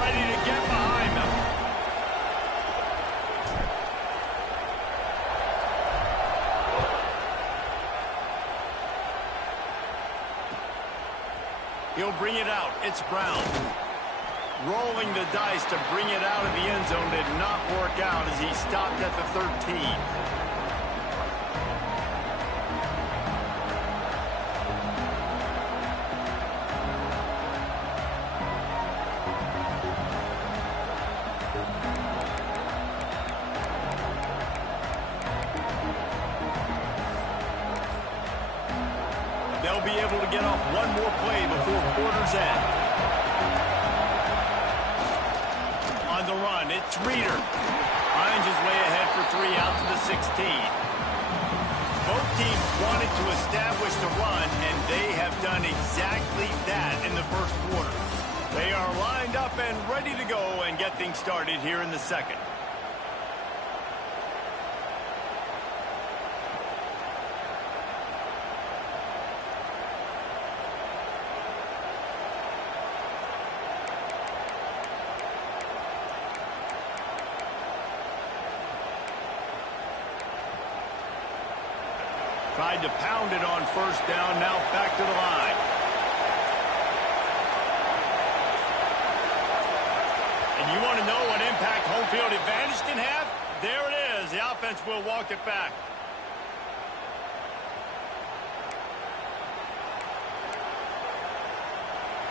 ready to get behind them. He'll bring it out. It's Brown. Rolling the dice to bring it out of the end zone did not work out as he stopped at the 13. They'll be able to get off one more play before quarter's end. On the run, it's Reeder. Finds his way ahead for 3 out to the 16. Both teams wanted to establish the run, and they have done exactly that in the first quarter. They are lined up and ready to go and get things started here in the second. Tried to pound it on first down, now back to the line. And you want to know what impact home field advantage can have? There it is. The offense will walk it back.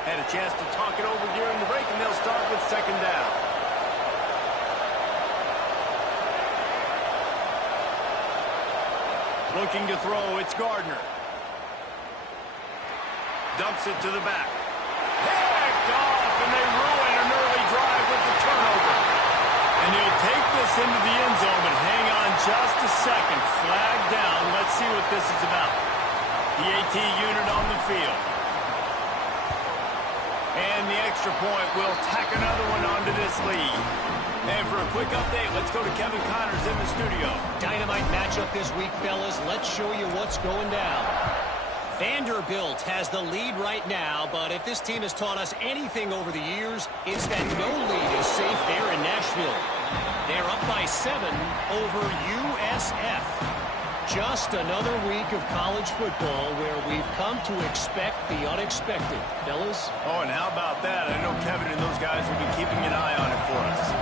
Had a chance to talk it over during the break, and they'll start with second down. Looking to throw, it's Gardner. Dumps it to the back. Picked off, and they ruin an early drive with the turnover. And he'll take this into the end zone, but hang on just a second. Flag down. Let's see what this is about. The AT unit on the field. And the extra point will tack another one onto this lead. And for a quick update, let's go to Kevin Connors in the studio. Dynamite matchup this week, fellas. Let's show you what's going down. Vanderbilt has the lead right now, but if this team has taught us anything over the years, it's that no lead is safe there in Nashville. They're up by 7 over USF. Just another week of college football where we've come to expect the unexpected. Fellas? Oh, and how about that? I know Kevin and those guys will be keeping an eye on it for us.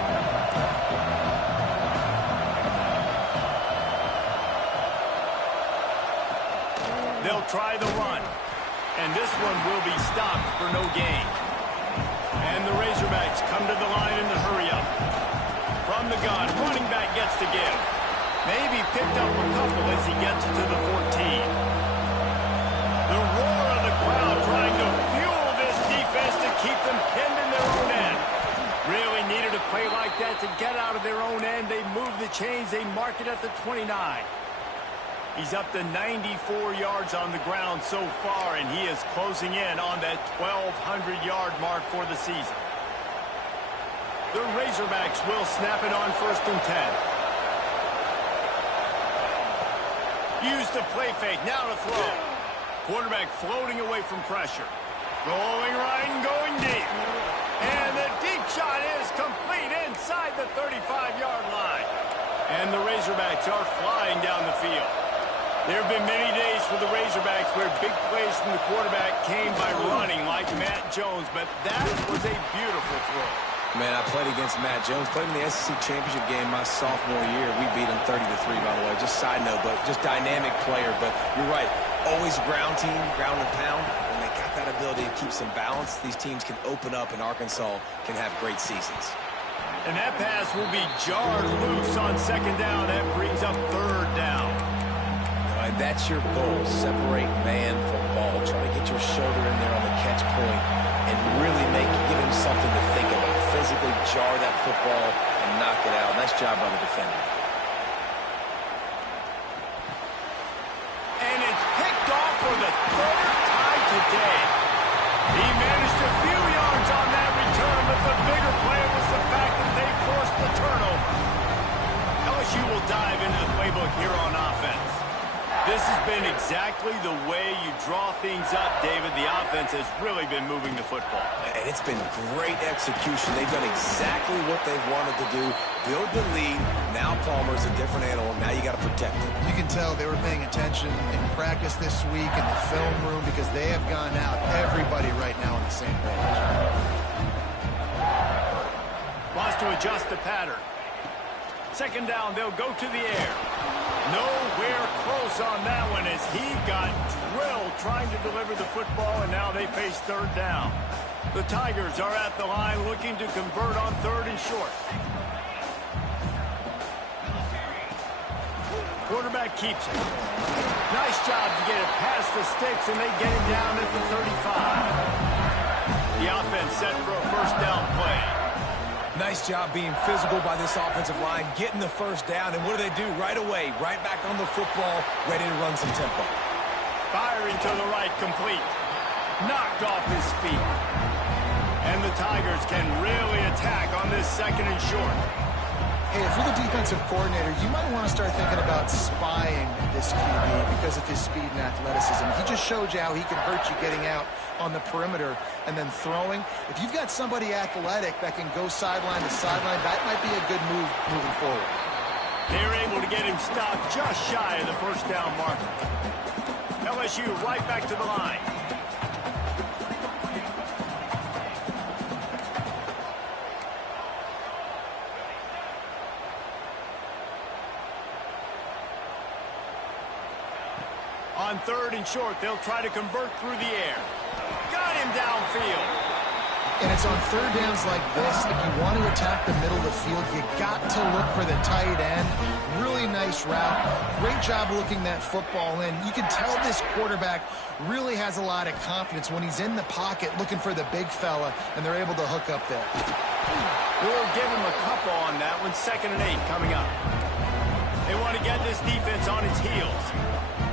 They'll try the run. And this one will be stopped for no gain. And the Razorbacks come to the line in the hurry-up. From the gun, running back gets to give. Maybe picked up a couple as he gets to the 14. The roar of the crowd trying to fuel this defense to keep them pinned in their own end. Really needed a play like that to get out of their own end. They move the chains. They mark it at the 29. He's up to 94 yards on the ground so far, and he is closing in on that 1,200-yard mark for the season. The Razorbacks will snap it on 1st and 10. Use the play fake, now to throw. Quarterback floating away from pressure. Going right and going deep. And the deep shot is complete inside the 35-yard line. And the Razorbacks are flying down the field. There have been many days for the Razorbacks where big plays from the quarterback came by running like Matt Jones, but that was a beautiful throw. Man, I played against Matt Jones. Played in the SEC championship game my sophomore year. We beat him 30-3, by the way. Just side note, but just dynamic player. But you're right. Always ground team, ground and pound. When they got that ability to keep some balance, these teams can open up, and Arkansas can have great seasons. And that pass will be jarred loose on second down. That brings up third down. And that's your goal. Separate man from ball. Try to get your shoulder in there on the catch point and really give him something to think about. Physically jar that football and knock it out. Nice job by the defender. And it's picked off for the 3rd time today. He managed a few yards on that return, but the bigger play was the fact that they forced the turnover. LSU will dive into the playbook here on offense. This has been exactly exactly the way you draw things up, David. The offense has really been moving the football. And it's been great execution. They've done exactly what they've wanted to do. Build the lead. Now Palmer's a different animal. Now you got to protect him. You can tell they were paying attention in practice this week in the film room because they have gone out, everybody right now on the same page. Wants to adjust the pattern. Second down, they'll go to the air. Nowhere close on that one as he got drilled trying to deliver the football, and now they face third down. The Tigers are at the line looking to convert on third and short. Quarterback keeps it. Nice job to get it past the sticks, and they get it down at the 35. The offense set for a first down play. Nice job being physical by this offensive line, getting the first down, and what do they do right away? Right back on the football, ready to run some tempo. Firing to the right, complete. Knocked off his feet. And the Tigers can really attack on this second and short. Hey, if you're the defensive coordinator, you might want to start thinking about spying this QB because of his speed and athleticism. He just showed you how he can hurt you getting out on the perimeter and then throwing. If you've got somebody athletic that can go sideline to sideline, that might be a good move moving forward. They're able to get him stopped just shy of the first down marker. LSU right back to the line. On third and short, they'll try to convert through the air. Got him downfield. And it's on third downs like this, if you want to attack the middle of the field, you got to look for the tight end. Really nice route. Great job looking that football in. You can tell this quarterback really has a lot of confidence when he's in the pocket looking for the big fella, and they're able to hook up there. We'll give him a couple on that one. 2nd and 8 coming up. They want to get this defense on its heels.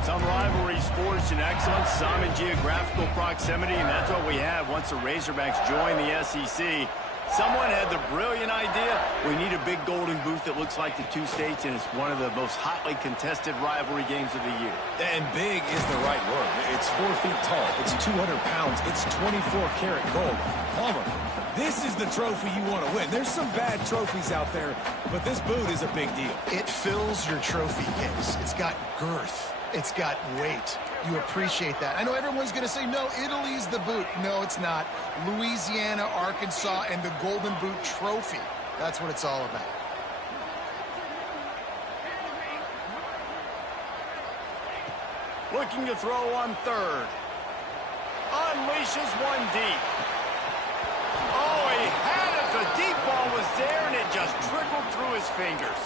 Some rivalries forged in excellence, some in geographical proximity, and that's what we have once the Razorbacks join the SEC. Someone had the brilliant idea, we need a big golden booth that looks like the two states, and it's one of the most hotly contested rivalry games of the year. And big is the right word. It's 4 feet tall. It's 200 pounds. It's 24-karat gold. Palmer, this is the trophy you want to win. There's some bad trophies out there, but this boot is a big deal. It fills your trophy case. It's got girth. It's got weight. You appreciate that. I know everyone's going to say, no, Italy's the boot. No, it's not. Louisiana, Arkansas, and the Golden Boot Trophy. That's what it's all about. Looking to throw on third. Unleashes one deep. Oh, he had it. The deep ball was there, and it just trickled through his fingers.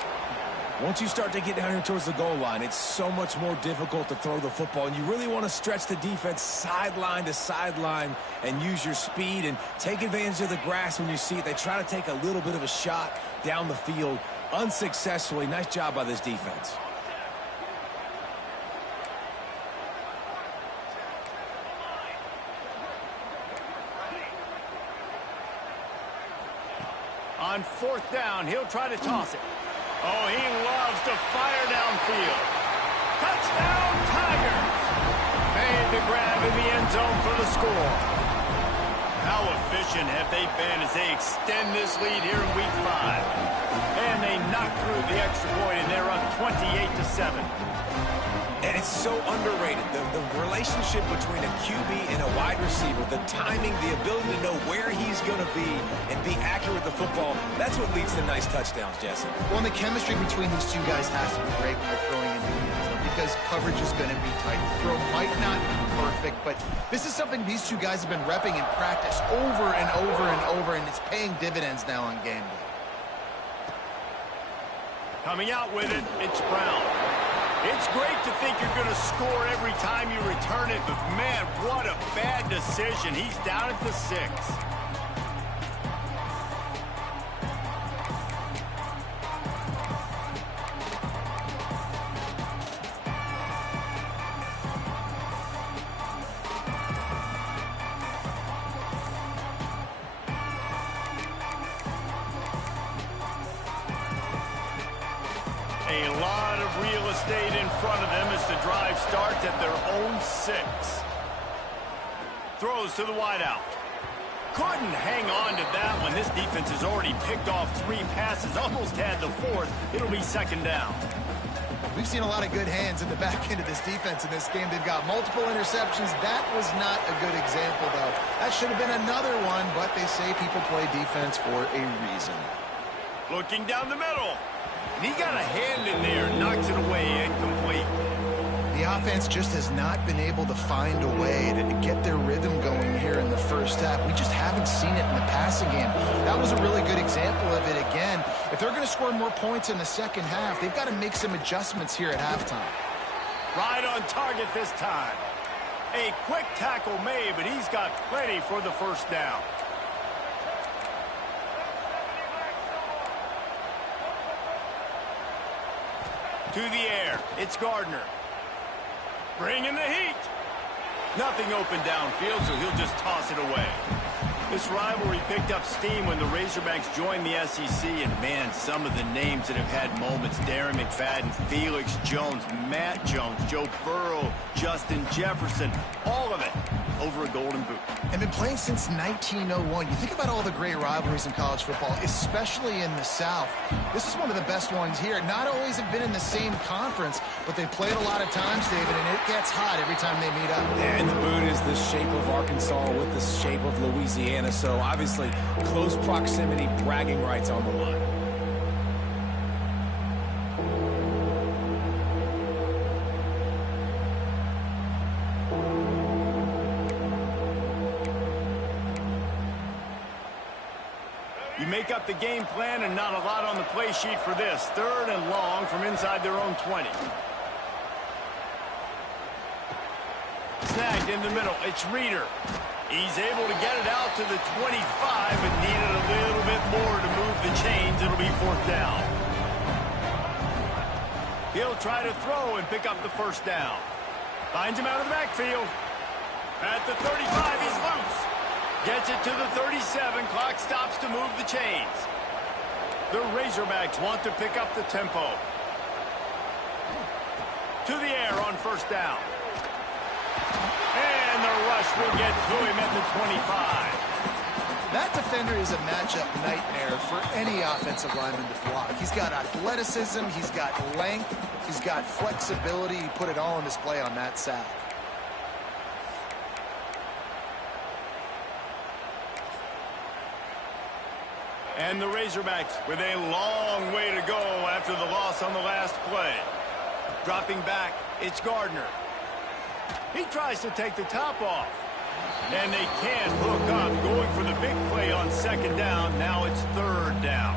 Once you start to get down here towards the goal line, it's so much more difficult to throw the football, and you really want to stretch the defense sideline to sideline and use your speed and take advantage of the grass when you see it. They try to take a little bit of a shot down the field unsuccessfully. Nice job by this defense. On 4th down, he'll try to toss it. Oh, he loves to fire downfield. Touchdown, Tigers! Made the grab in the end zone for the score. How efficient have they been as they extend this lead here in Week 5? And they knock through the extra point, and they're up 28-7. And it's so underrated. The relationship between a QB and a wide receiver, the timing, the ability to know where he's going to be and be accurate with the football, that's what leads to nice touchdowns, Jesse. Well, and the chemistry between these two guys has to be great when they're throwing into the end zone because coverage is going to be tight. The throw might not be perfect, but this is something these two guys have been repping in practice over and over and over, and it's paying dividends now on game day. Coming out with it, it's Brown. It's great to think you're going to score every time you return it, but man, what a bad decision. He's down at the 6. A lot of real estate in front of them as the drive starts at their own 6. Throws to the wideout. Couldn't hang on to that one. This defense has already picked off 3 passes, almost had the 4th. It'll be 2nd down. We've seen a lot of good hands in the back end of this defense in this game. They've got multiple interceptions. That was not a good example, though. That should have been another one, but they say people play defense for a reason. Looking down the middle. And he got a hand in there, knocks it away, incomplete. The offense just has not been able to find a way to get their rhythm going here in the first half. We just haven't seen it in the passing game. That was a really good example of it again. If they're going to score more points in the second half, they've got to make some adjustments here at halftime. Right on target this time. A quick tackle made, but he's got plenty for the 1st down. To the air. It's Gardner. Bringing the heat. Nothing open downfield, so he'll just toss it away. This rivalry picked up steam when the Razorbacks joined the SEC, and man, some of the names that have had moments: Darren McFadden, Felix Jones, Matt Jones, Joe Burrow, Justin Jefferson, all of it over a golden boot. And been playing since 1901. You think about all the great rivalries in college football, especially in the South. This is one of the best ones here. Not always have been in the same conference, but they've played a lot of times, David, and it gets hot every time they meet up. Yeah, and the boot is the shape of Arkansas with the shape of Louisiana, so obviously close proximity, bragging rights on the line. You make up the game plan and not a lot on the play sheet for this. 3rd and long from inside their own 20. Snagged in the middle. It's Reeder. He's able to get it out to the 25, but needed a little bit more to move the chains. It'll be 4th down. He'll try to throw and pick up the 1st down. Finds him out of the backfield. At the 35, he's loose. Gets it to the 37. Clock stops to move the chains. The Razorbacks want to pick up the tempo. To the air on 1st down. And the rush will get to him at the 25. That defender is a matchup nightmare for any offensive lineman to block. He's got athleticism, he's got length, he's got flexibility. He put it all on display on that sack. And the Razorbacks with a long way to go after the loss on the last play. Dropping back, it's Gardner. He tries to take the top off. And they can't hook up, going for the big play on 2nd down. Now it's 3rd down.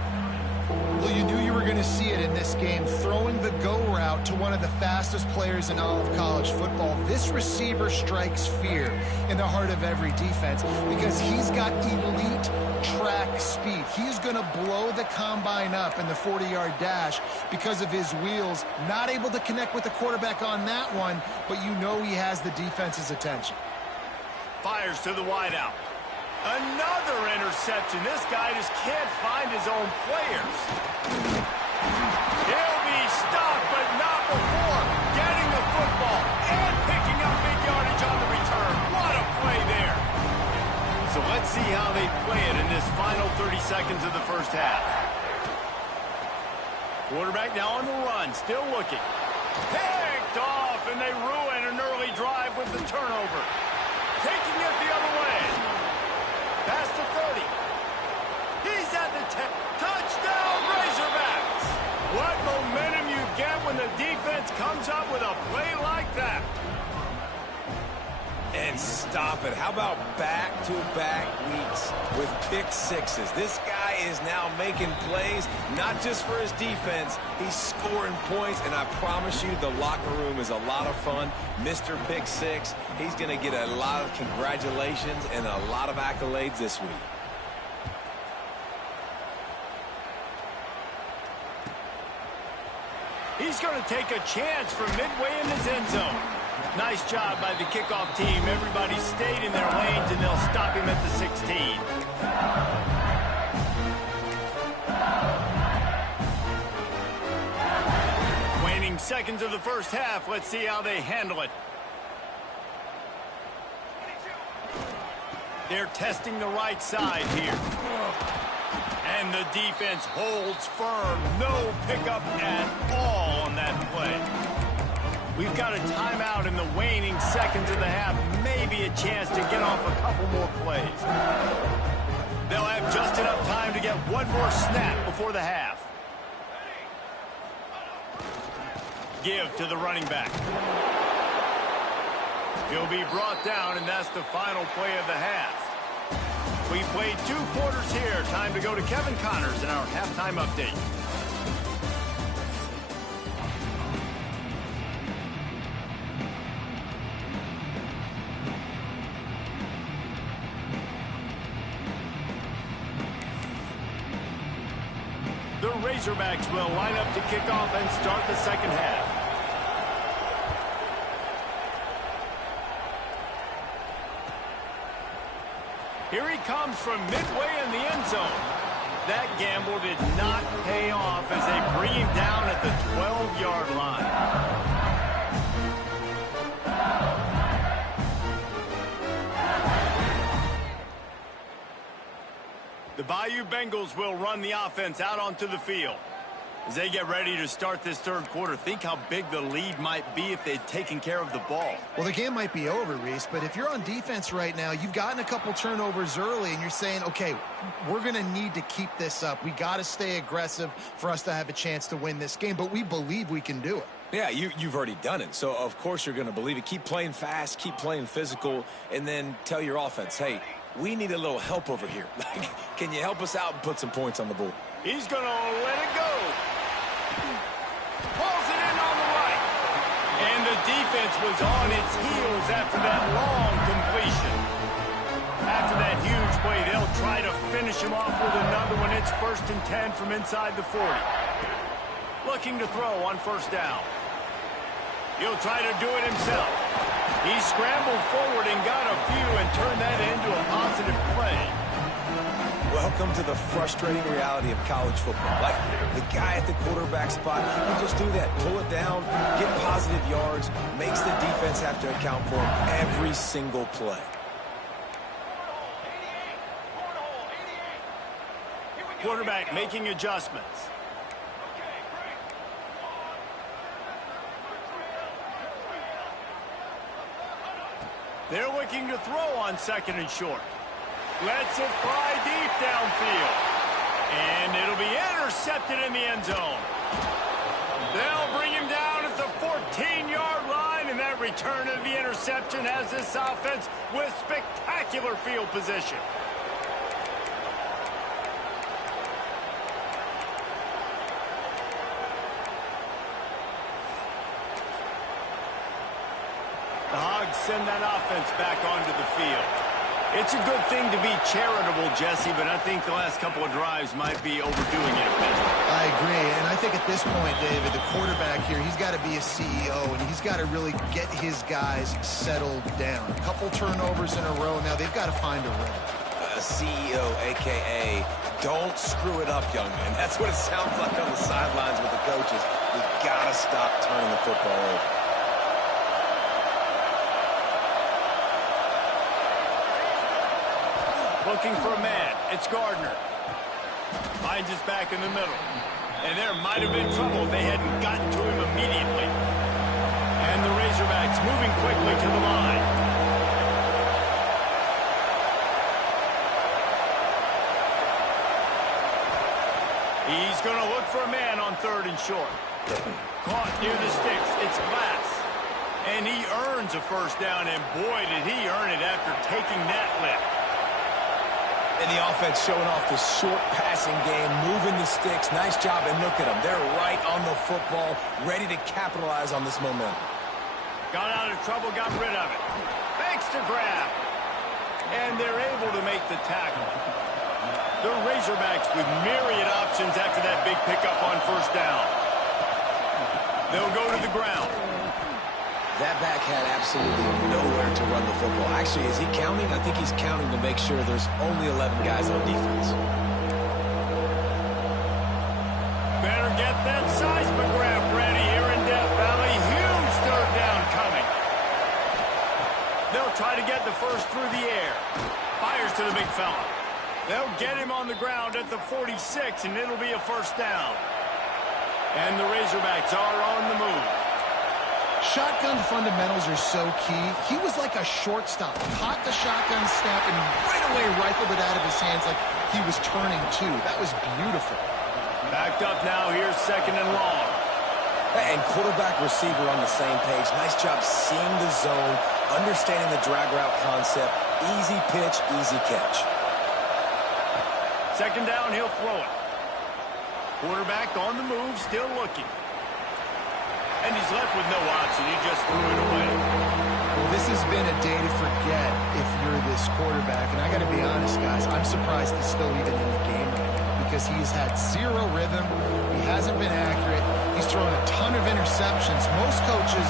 Well, you knew you were going to see it in this game, throwing the go route to one of the fastest players in all of college football. This receiver strikes fear in the heart of every defense because he's got elite track speed. He's going to blow the combine up in the 40-yard dash because of his wheels. Not able to connect with the quarterback on that one, but you know he has the defense's attention. Fires to the wideout. Another interception. This guy just can't find his own players. He'll be stopped, but not before getting the football and picking up big yardage on the return. What a play there. So let's see how they play it in this final 30 seconds of the 1st half. Quarterback now on the run, still looking. Picked off, and they ruin an early drive with the turnover. Taking it the other way. Past the 30. He's at the 10. Touchdown, Razorbacks! What momentum you get when the defense comes up with a play like that. And stop it. How about back-to-back weeks with pick sixes? This guy is now making plays, not just for his defense. He's scoring points, and I promise you the locker room is a lot of fun. Mr. Pick Six, he's going to get a lot of congratulations and a lot of accolades this week. He's going to take a chance from midway in his end zone. Nice job by the kickoff team. Everybody stayed in their lanes, and they'll stop him at the 16. seconds of the first half. Let's see how they handle it. They're testing the right side here. And the defense holds firm. No pickup at all on that play. We've got a timeout in the waning seconds of the half. Maybe a chance to get off a couple more plays. They'll have just enough time to get one more snap before the half. Give to the running back. He'll be brought down, and that's the final play of the half. We played 2 quarters here. Time to go to Kevin Connors in our halftime update. The Razorbacks will line up to kick off and start the second half. Here he comes from midway in the end zone. That gamble did not pay off as they bring him down at the 12-yard line. The Bayou Bengals will run the offense out onto the field. As they get ready to start this third quarter, think how big the lead might be if they'd taken care of the ball. Well, the game might be over, Reese, but if you're on defense right now, you've gotten a couple turnovers early, and you're saying, okay, we're going to need to keep this up. We got to stay aggressive for us to have a chance to win this game, but we believe we can do it. Yeah, you've already done it, so of course you're going to believe it. Keep playing fast, keep playing physical, and then tell your offense, hey, we need a little help over here. Can you help us out and put some points on the board? He's going to let it go. Pulls it in on the right. And the defense was on its heels after that long completion. After that huge play, they'll try to finish him off with another one. It's 1st and 10 from inside the 40. Looking to throw on first down. He'll try to do it himself. He scrambled forward and got a few and turned that into a positive play. Welcome to the frustrating reality of college football. Like the guy at the quarterback spot, he can just do that. Pull it down, get positive yards, makes the defense have to account for him every single play. Quarterback making adjustments. They're looking to throw on 2nd and short. Lets it fly deep downfield. And it'll be intercepted in the end zone. They'll bring him down at the 14-yard line, and that return of the interception has this offense with spectacular field position. The Hogs send that offense back onto the field. It's a good thing to be charitable, Jesse, but I think the last couple of drives might be overdoing it a bit. I agree, and I think at this point, David, the quarterback here, he's got to be a CEO, and he's got to really get his guys settled down. A couple turnovers in a row. Now they've got to find a rhythm. A CEO, a.k.a. don't screw it up, young man. That's what it sounds like on the sidelines with the coaches. We've got to stop turning the football over. Looking for a man. It's Gardner. Finds his back in the middle. And there might have been trouble if they hadn't gotten to him immediately. And the Razorbacks moving quickly to the line. He's going to look for a man on 3rd and short. Caught near the sticks. It's Glass. And he earns a first down, and boy, did he earn it after taking that lift. And the offense showing off the short passing game, moving the sticks. Nice job, and look at them. They're right on the football, ready to capitalize on this momentum. Got out of trouble, got rid of it. Thanks to grab. And they're able to make the tackle. The Razorbacks with myriad options after that big pickup on first down. They'll go to the ground. That back had absolutely nowhere to run the football. Actually, is he counting? I think he's counting to make sure there's only 11 guys on defense. Better get that seismograph ready here in Death through the air. Fires to the big fella. They'll get him on the ground at the 46, and it'll be a first down. And the Razorbacks are on the move. Shotgun fundamentals are so key. He was like a shortstop. Caught the shotgun snap and right away rifled it out of his hands like he was turning two. That was beautiful. Backed up now. Here's second and long. And quarterback receiver on the same page. Nice job seeing the zone, understanding the drag route concept. Easy pitch, easy catch. Second down, he'll throw it. Quarterback on the move, still looking. And he's left with no option. He just threw it away. Well, this has been a day to forget if you're this quarterback. And I got to be honest, guys, I'm surprised he's still even in the game right now because he's had zero rhythm. He hasn't been accurate. He's thrown a ton of interceptions. Most coaches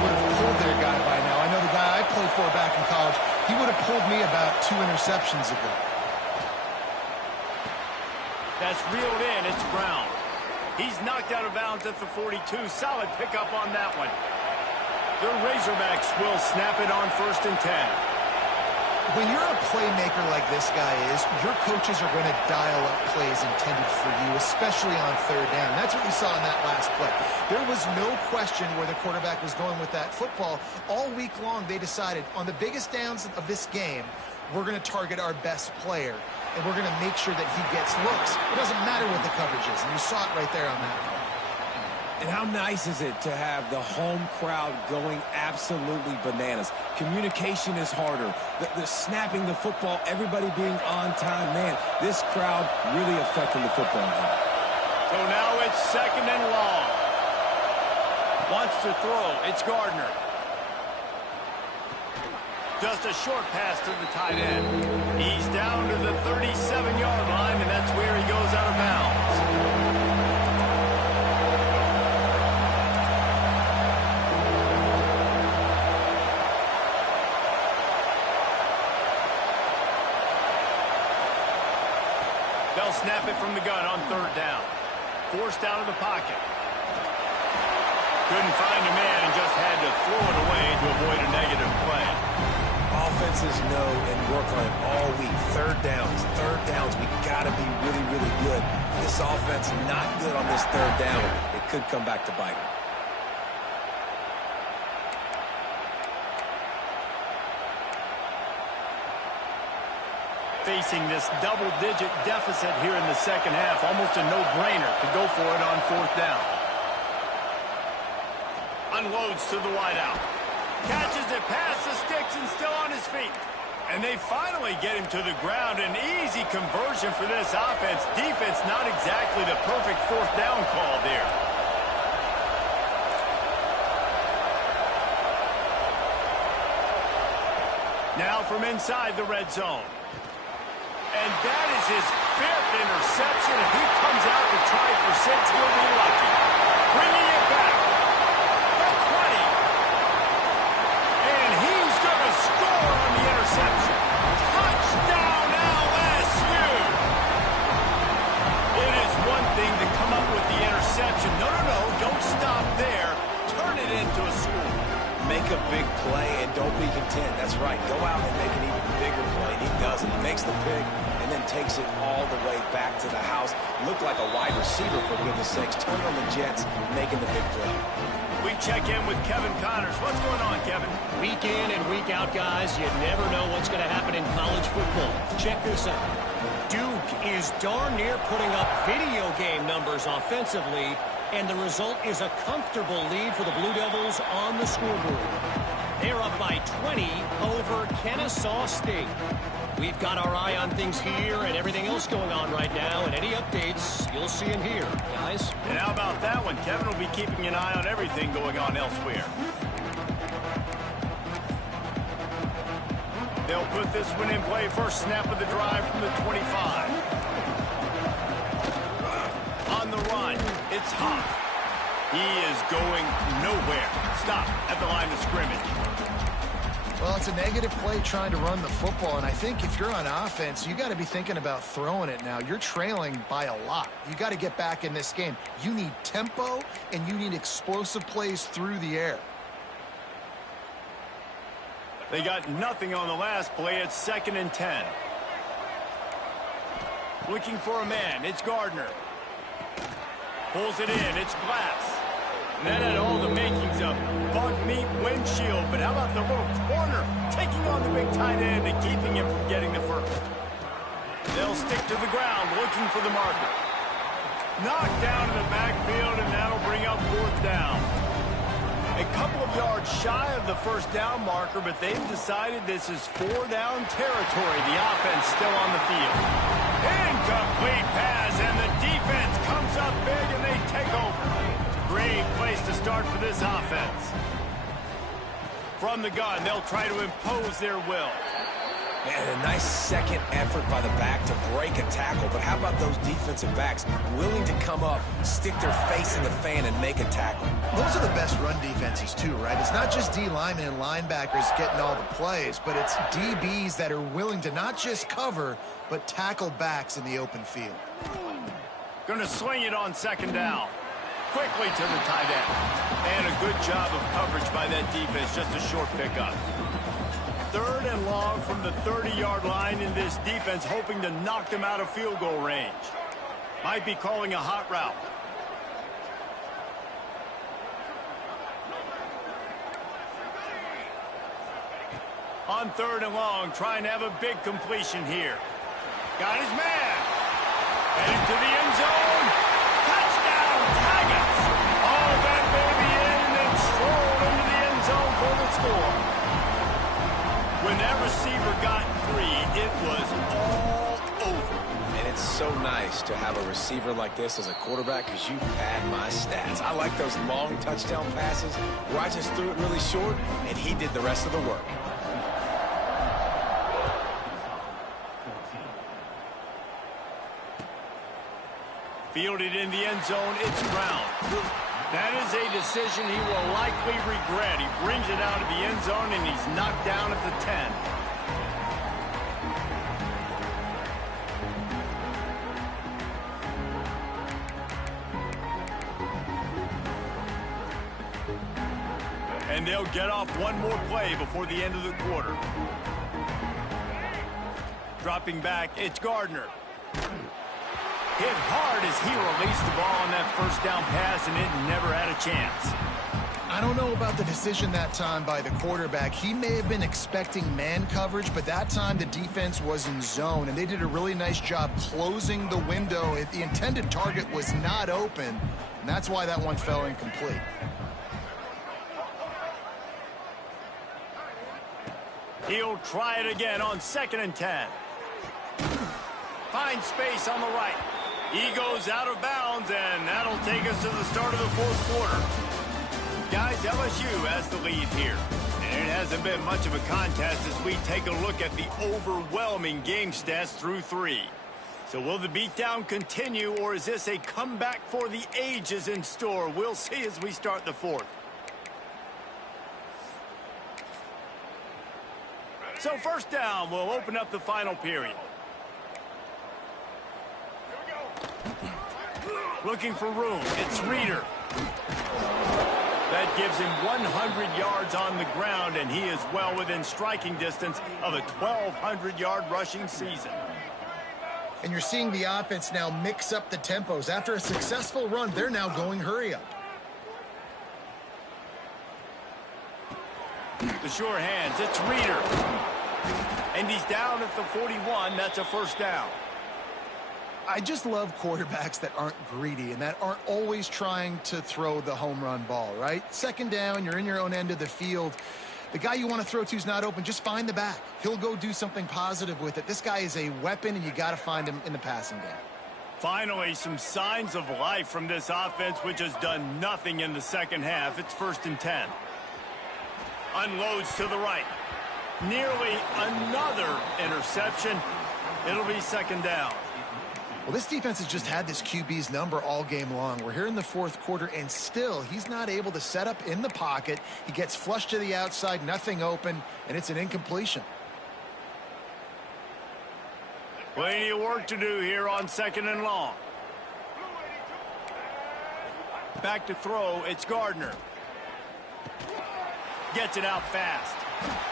would have pulled their guy by now. I know the guy I played for back in college, he would have pulled me about 2 interceptions ago. That's reeled in. It's Brown. He's knocked out of bounds at the 42. Solid pickup on that one. The Razorbacks will snap it on 1st and 10. When you're a playmaker like this guy is, your coaches are going to dial up plays intended for you, especially on 3rd down. That's what we saw in that last play. There was no question where the quarterback was going with that football. All week long, they decided on the biggest downs of this game, we're going to target our best player, and we're going to make sure that he gets looks. It doesn't matter what the coverage is, and you saw it right there on that play. And how nice is it to have the home crowd going absolutely bananas? Communication is harder. The snapping the football, everybody being on time. Man, this crowd really affecting the football game. So now it's 2nd and long. Wants to throw. It's Gardner. Just a short pass to the tight end. He's down to the 37-yard line, and that's where he goes out of bounds. They'll snap it from the gun on 3rd down. Forced out of the pocket. Couldn't find a man and just had to throw it away to avoid a negative play. Offenses know and work on it all week. 3rd downs. We got to be really, really good. This offense not good on this 3rd down. It could come back to bite them. Facing this double-digit deficit here in the 2nd half, almost a no-brainer to go for it on 4th down. Unloads to the wideout. Catches it past the sticks and still on his feet. And they finally get him to the ground. An easy conversion for this offense. Defense not exactly the perfect 4th down call there. Now from inside the red zone. And that is his 5th interception. If he comes out to try for 6, he'll be lucky. Bringing it back. The 20. And he's going to score on the interception. Touchdown, LSU. It is one thing to come up with the interception. No, don't stop there. Turn it into a score. Make a big play and don't be content. That's right. Go out and make an even bigger play. He does it. He makes the pick and then takes it all the way back to the house. Looked like a wide receiver, for goodness sakes. Turn on the Jets, making the big play. We check in with Kevin Connors. What's going on, Kevin? Week in and week out, guys, you never know what's going to happen in college football. Check this out. Duke is darn near putting up video game numbers offensively, and the result is a comfortable lead for the Blue Devils on the scoreboard. They're up by 20 over Kennesaw State. We've got our eye on things here and everything else going on right now, and any updates you'll see in here, guys. And how about that one? Kevin will be keeping an eye on everything going on elsewhere. They'll put this one in play. First snap of the drive from the 25. On the run, it's Huff. He is going nowhere. Stop at the line of scrimmage. Well, it's a negative play trying to run the football, and I think if you're on offense, you got to be thinking about throwing it now. You're trailing by a lot. You got to get back in this game. You need tempo, and you need explosive plays through the air. They got nothing on the last play. It's 2nd and 10. Looking for a man. It's Gardner. Pulls it in. It's Glass. And that had all the makings of bug meat windshield. But how about the little corner taking on the big tight end and keeping him from getting the first? They'll stick to the ground looking for the marker. Knocked down in the backfield, and that'll bring up 4th down. A couple of yards shy of the 1st down marker, but they've decided this is 4-down territory. The offense still on the field. Incomplete pass, and the defense comes up big, and they take over. Great place to start for this offense. From the gun, they'll try to impose their will. Man, a nice second effort by the back to break a tackle. But how about those defensive backs willing to come up, stick their face in the fan, and make a tackle? Those are the best run defenses, too, right? It's not just D linemen and linebackers getting all the plays, but it's DBs that are willing to not just cover, but tackle backs in the open field. Going to sling it on 2nd down. Quickly to the tight end. And a good job of coverage by that defense. Just a short pickup. 3rd and long from the 30-yard line in this defense, hoping to knock them out of field goal range. Might be calling a hot route. On 3rd and long, trying to have a big completion here. Got his man. Headed to the end zone. Touchdown, Tigers. All that baby in and then strolled into the end zone for the score. When that receiver got 3, it was all over. And it's so nice to have a receiver like this as a quarterback because you pad my stats. I like those long touchdown passes where I just threw it really short and he did the rest of the work. Fielded in the end zone, it's Brown. That is a decision he will likely regret. He brings it out of the end zone, and he's knocked down at the 10. And they'll get off one more play before the end of the quarter. Dropping back, it's Gardner. Hit hard as he released the ball on that 1st down pass, and it never had a chance. I don't know about the decision that time by the quarterback. He may have been expecting man coverage, but that time the defense was in zone, and they did a really nice job closing the window. The intended target was not open, and that's why that one fell incomplete. He'll try it again on 2nd and 10. Finds space on the right. He goes out of bounds, and that'll take us to the start of the 4th quarter. Guys, LSU has the lead here. And it hasn't been much of a contest as we take a look at the overwhelming game stats through 3. So will the beatdown continue, or is this a comeback for the ages in store? We'll see as we start the 4th. So 1st down will open up the final period. Looking for room. It's Reeder. That gives him 100 yards on the ground, and he is well within striking distance of a 1,200-yard rushing season. And you're seeing the offense now mix up the tempos. After a successful run, they're now going hurry up. The sure hands. It's Reeder. And he's down at the 41. That's a 1st down. I just love quarterbacks that aren't greedy and that aren't always trying to throw the home run ball, right? 2nd down, you're in your own end of the field. The guy you want to throw to is not open. Just find the back. He'll go do something positive with it. This guy is a weapon, and you got to find him in the passing game. Finally, some signs of life from this offense, which has done nothing in the 2nd half. It's 1st and 10. Unloads to the right. Nearly another interception. It'll be 2nd down. Well, this defense has just had this QB's number all game long. We're here in the 4th quarter, and still he's not able to set up in the pocket. He gets flushed to the outside, nothing open, and it's an incompletion. Plenty of work to do here on 2nd and long. Back to throw, it's Gardner. Gets it out fast.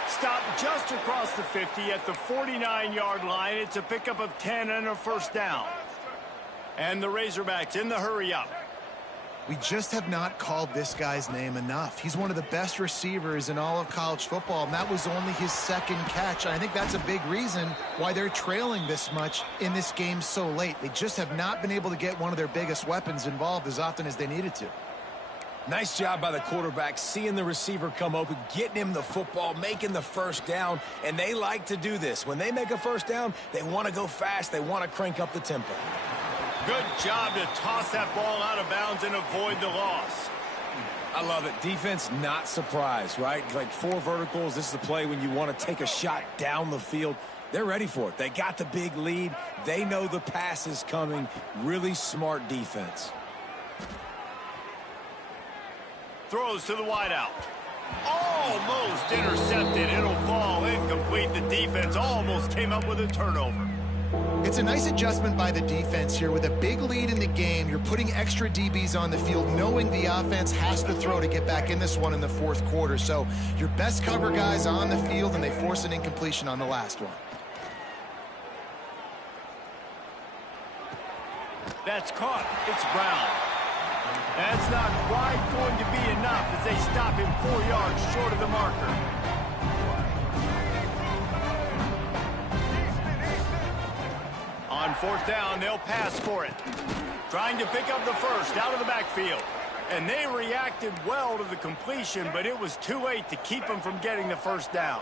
Stop just across the 50 at the 49-yard line. It's a pickup of 10 and a first down. And the Razorbacks in the hurry-up. We just have not called this guy's name enough. He's one of the best receivers in all of college football, and that was only his second catch. I think that's a big reason why they're trailing this much in this game so late. They just have not been able to get one of their biggest weapons involved as often as they needed to. Nice job by the quarterback, seeing the receiver come open, getting him the football, making the first down, and they like to do this. When they make a first down, they want to go fast. They want to crank up the tempo. Good job to toss that ball out of bounds and avoid the loss. I love it. Defense not surprised, right? Like 4 verticals. This is the play when you want to take a shot down the field. They're ready for it. They got the big lead. They know the pass is coming. Really smart defense. Throws to the wideout. Almost intercepted. It'll fall incomplete. The defense almost came up with a turnover. It's a nice adjustment by the defense here. With a big lead in the game, you're putting extra DBs on the field, knowing the offense has to throw to get back in this one in the fourth quarter. So your best cover guys on the field, and they force an incompletion on the last one. That's caught. It's Brown. That's not quite going to be enough as they stop him 4 yards short of the marker. On fourth down, they'll pass for it. Trying to pick up the first out of the backfield. And they reacted well to the completion, but it was too late to keep them from getting the first down.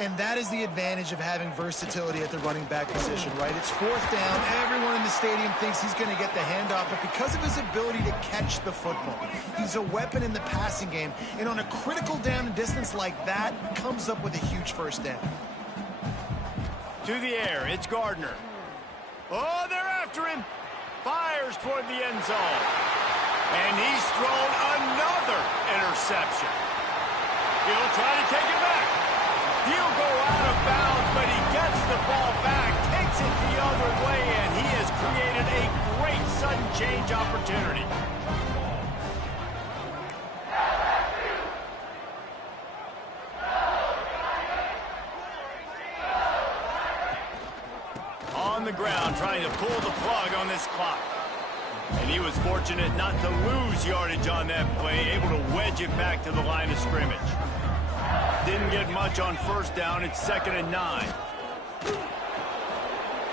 And that is the advantage of having versatility at the running back position, right? It's fourth down. Everyone in the stadium thinks he's going to get the handoff, but because of his ability to catch the football, he's a weapon in the passing game. And on a critical down and distance like that, comes up with a huge first down. To the air, it's Gardner. Oh, they're after him. Fires toward the end zone. And he's thrown another interception. He'll try to take it back. He'll go out of bounds, but he gets the ball back, takes it the other way, and he has created a great sudden change opportunity. On the ground, trying to pull the plug on this clock. And he was fortunate not to lose yardage on that play, able to wedge it back to the line of scrimmage. Didn't get much on first down. It's 2nd and 9.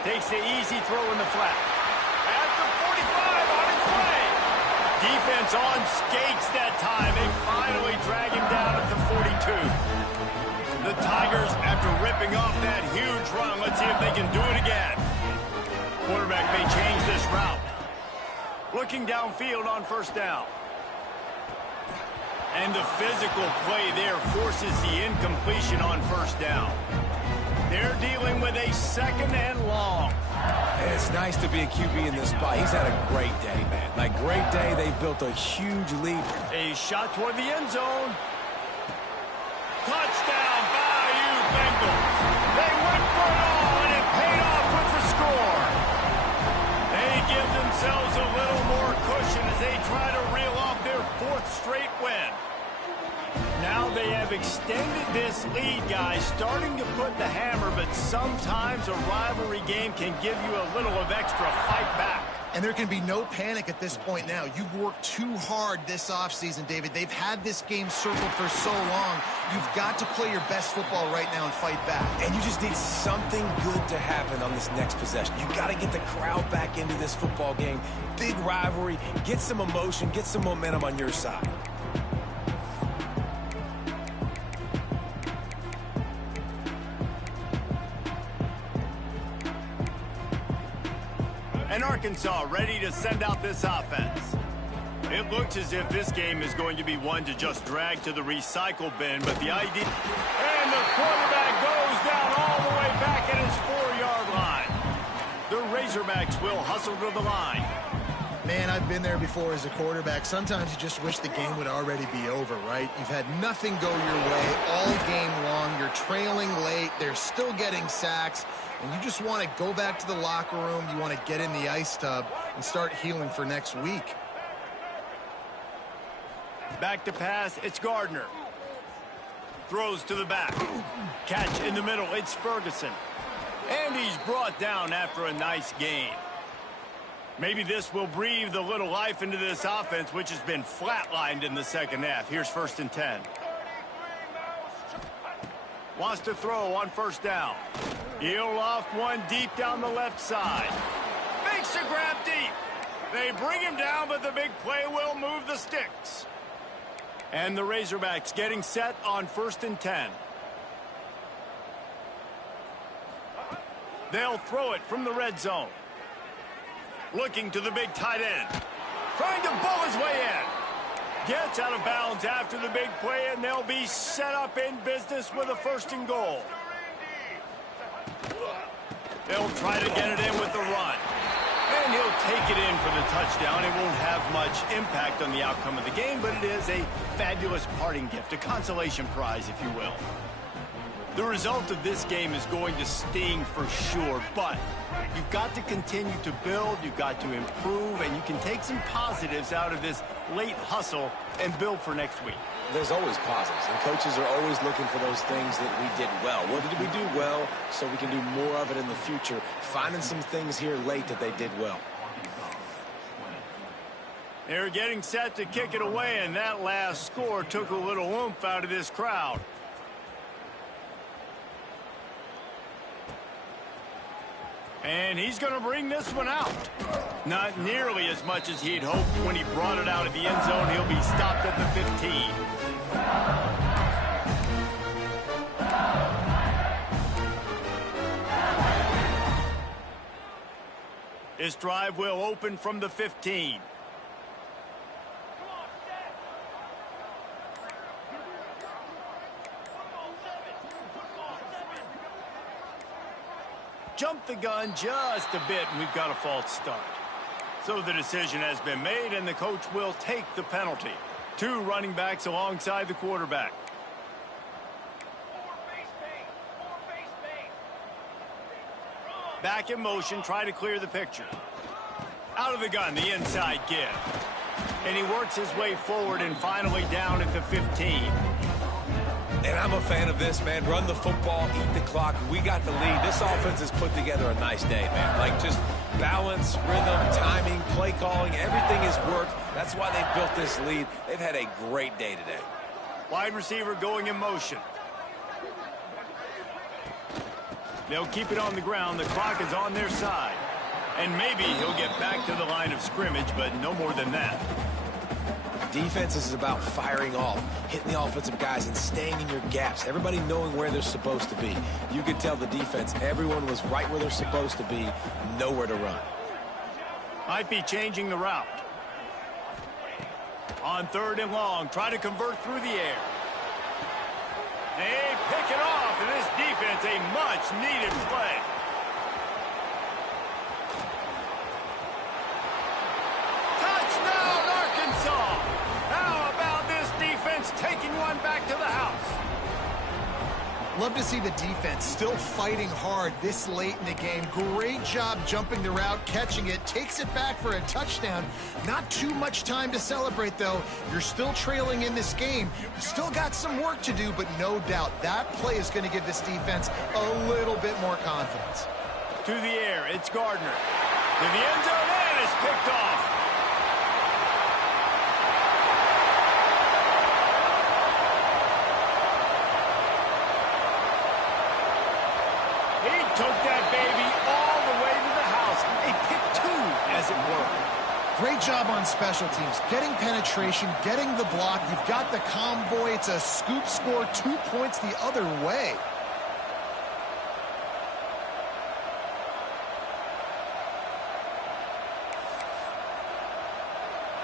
Takes the easy throw in the flat. At the 45 on his way. Defense on skates that time. They finally drag him down at the 42. The Tigers, after ripping off that huge run, let's see if they can do it again. Quarterback may change this route. Looking downfield on first down. And the physical play there forces the incompletion on first down. They're dealing with a 2nd and long. It's nice to be a QB in this spot. He's had a great day, man. Like, great day. They've built a huge lead. A shot toward the end zone. Touchdown, Bayou Bengals. They went for it all, and it paid off with the score. They give themselves a little more cushion as they try to reel off their 4th straight win. Now they have extended this lead, guys, starting to put the hammer, but sometimes a rivalry game can give you a little of extra fight back. And there can be no panic at this point now. You've worked too hard this offseason, David. They've had this game circled for so long. You've got to play your best football right now and fight back. And you just need something good to happen on this next possession. You got to get the crowd back into this football game. Big rivalry. Get some emotion. Get some momentum on your side. And Arkansas ready to send out this offense. It looks as if this game is going to be one to just drag to the recycle bin, but the idea... And the quarterback goes down all the way back at his 4-yard line. The Razorbacks will hustle to the line. Man, I've been there before as a quarterback. Sometimes you just wish the game would already be over, right? You've had nothing go your way all game long. You're trailing late. They're still getting sacks. And you just want to go back to the locker room. You want to get in the ice tub and start healing for next week. Back to pass, it's Gardner. throws to the back. Catch in the middle. It's Ferguson. And he's brought down after a nice gain. Maybe this will breathe a little life into this offense, which has been flatlined in the second half. Here's 1st and 10. Wants to throw on 1st down. He'll loft one deep down the left side. Makes a grab deep. They bring him down, but the big play will move the sticks. And the Razorbacks getting set on 1st and 10. They'll throw it from the red zone. Looking to the big tight end. Trying to bowl his way in. Gets out of bounds after the big play, and they'll be set up in business with a 1st and goal. They'll try to get it in with the run. And he'll take it in for the touchdown. It won't have much impact on the outcome of the game, but it is a fabulous parting gift, a consolation prize, if you will. The result of this game is going to sting for sure, but you've got to continue to build, you've got to improve, and you can take some positives out of this late hustle and build for next week. There's always positives, and coaches are always looking for those things that we did well. What did we do well so we can do more of it in the future? Finding some things here late that they did well. They're getting set to kick it away, and that last score took a little oomph out of this crowd. And he's going to bring this one out. Not nearly as much as he'd hoped when he brought it out of the end zone. He'll be stopped at the 15. This drive will open from the 15. Jumped the gun just a bit, and we've got a false start. So the decision has been made, and the coach will take the penalty. 2 running backs alongside the quarterback. Back in motion, try to clear the picture. Out of the gun, the inside give. And he works his way forward and finally down at the 15. And I'm a fan of this, man. Run the football, eat the clock. We got the lead. This offense has put together a nice day, man. Like, just balance, rhythm, timing, play calling, everything has worked. That's why they built this lead. They've had a great day today. Wide receiver going in motion. They'll keep it on the ground. The clock is on their side. And maybe he'll get back to the line of scrimmage, but no more than that. Defense is about firing off, hitting the offensive guys, and staying in your gaps. Everybody knowing where they're supposed to be. You could tell the defense, everyone was right where they're supposed to be, nowhere to run. Might be changing the route. On 3rd and long, try to convert through the air. They pick it off, and this defense, a much-needed play. Touchdown, Arkansas! How about this defense taking one back to the house? Love to see the defense still fighting hard this late in the game. Great job jumping the route, catching it, takes it back for a touchdown. Not too much time to celebrate, though. You're still trailing in this game. Still got some work to do, but no doubt that play is going to give this defense a little bit more confidence. To the air, it's Gardner. To the end zone, and it's picked off. Took that baby all the way to the house. A pick 2, as it were. Great job on special teams. Getting penetration, getting the block. You've got the convoy. It's a scoop score, 2 points the other way.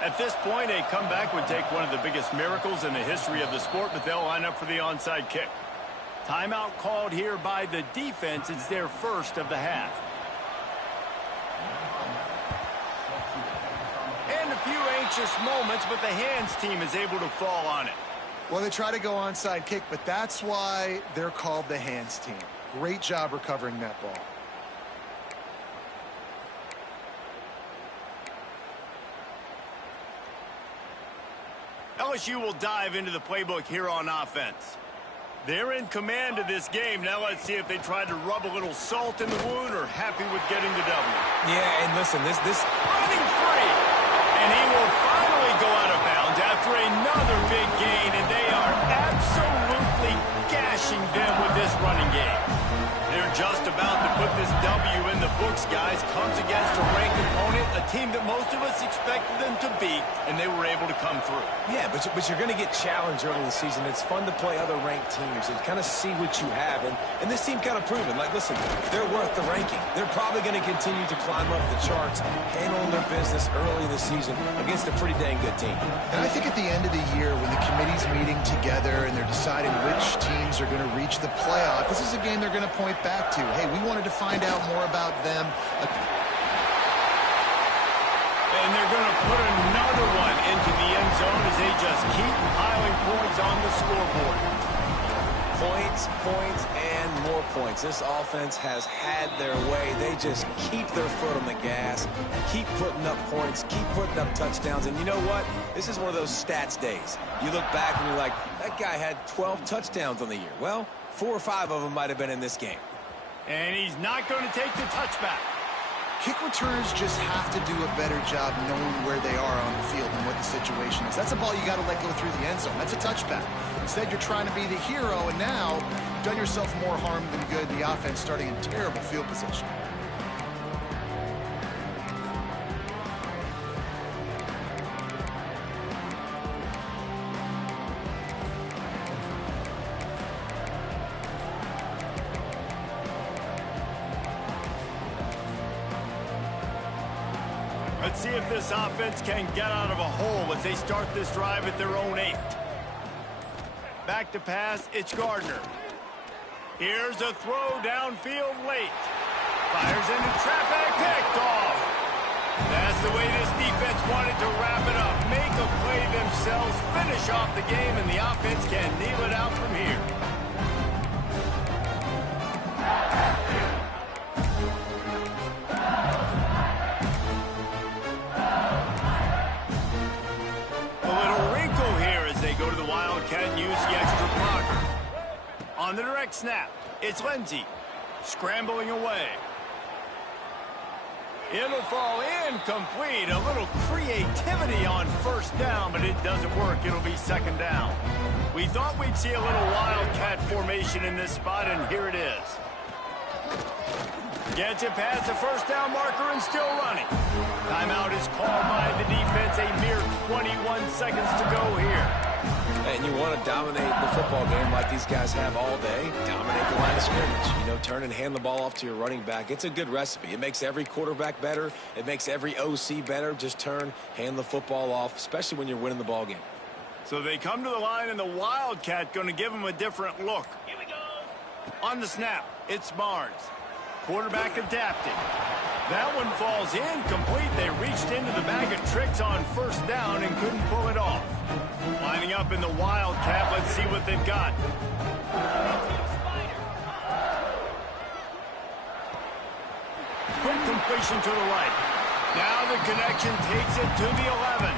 At this point, a comeback would take one of the biggest miracles in the history of the sport, but they'll line up for the onside kick. Timeout called here by the defense. It's their first of the half. And a few anxious moments, but the hands team is able to fall on it. Well, they try to go onside kick, but that's why they're called the hands team. Great job recovering that ball. LSU will dive into the playbook here on offense. They're in command of this game. Now let's see if they try to rub a little salt in the wound or happy with getting the W. Yeah, and listen, this Running free. And he will finally go out of bounds after another big gain, and they are absolutely gashing them with this running game. They're just about to put this W in the books, guys. Comes against a ranked opponent, a team that most of us expected them to beat, and they were able to come through. Yeah, but you're going to get challenged early in the season. It's fun to play other ranked teams and kind of see what you have. And this team kind of proven, like, listen, they're worth the ranking. They're probably going to continue to climb up the charts, handling their business early in the season against a pretty dang good team. And I think at the end of the year, when the committee's meeting together and they're deciding which teams are going to reach the playoff, this is a game they're going to point back to. Hey, we wanted to find out more about them. And they're going to put another one into the end zone as they just keep piling points on the scoreboard. Points, points, and more points. This offense has had their way. They just keep their foot on the gas, keep putting up points, keep putting up touchdowns. And you know what? This is one of those stats days. You look back and you're like, that guy had 12 touchdowns on the year. Well, 4 or 5 of them might have been in this game. And he's not going to take the touchback. Kick returners just have to do a better job knowing where they are on the field and what the situation is. That's a ball you got to let go through the end zone. That's a touchback. Instead, you're trying to be the hero, and now you've done yourself more harm than good. The offense starting in terrible field position. Let's see if this offense can get out of a hole as they start this drive at their own 8. Back to pass, it's Gardner. Here's a throw downfield late. Fires into traffic, picked off. That's the way this defense wanted to wrap it up. Make a play themselves, finish off the game, and the offense can kneel it out from here. Go to the Wildcat and use the extra blocker. On the direct snap, it's Lindsey. Scrambling away. It'll fall incomplete. A little creativity on first down, but it doesn't work. It'll be second down. We thought we'd see a little Wildcat formation in this spot, and here it is. Gets it past the first down marker and still running. Timeout is called by the defense. A mere 21 seconds to go here. And you want to dominate the football game like these guys have all day. Dominate the line of scrimmage. You know, turn and hand the ball off to your running back. It's a good recipe. It makes every quarterback better. It makes every OC better. Just turn, hand the football off, especially when you're winning the ball game. So they come to the line, and the Wildcat going to give them a different look. Here we go. On the snap, it's Barnes. Quarterback adapted. That one falls incomplete. They reached into the bag of tricks on first down and couldn't pull it off. Lining up in the Wildcat. Let's see what they've got. Quick completion to the right. Now the connection takes it to the 11.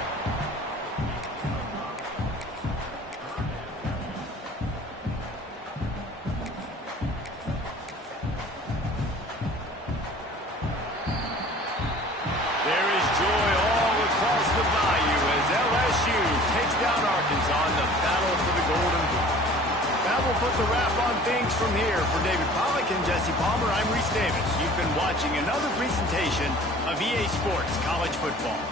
LSU takes down Arkansas in the battle for the Golden Boot. That will put the wrap on things from here. For David Pollack and Jesse Palmer, I'm Reese Davis. You've been watching another presentation of EA Sports College Football.